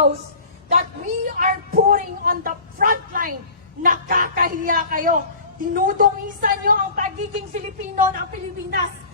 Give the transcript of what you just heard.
Filipinos that we are putting on the front line. Nakakahiya kayo. Dinudungisan nyo ang pagiging Filipino ng Pilipinas.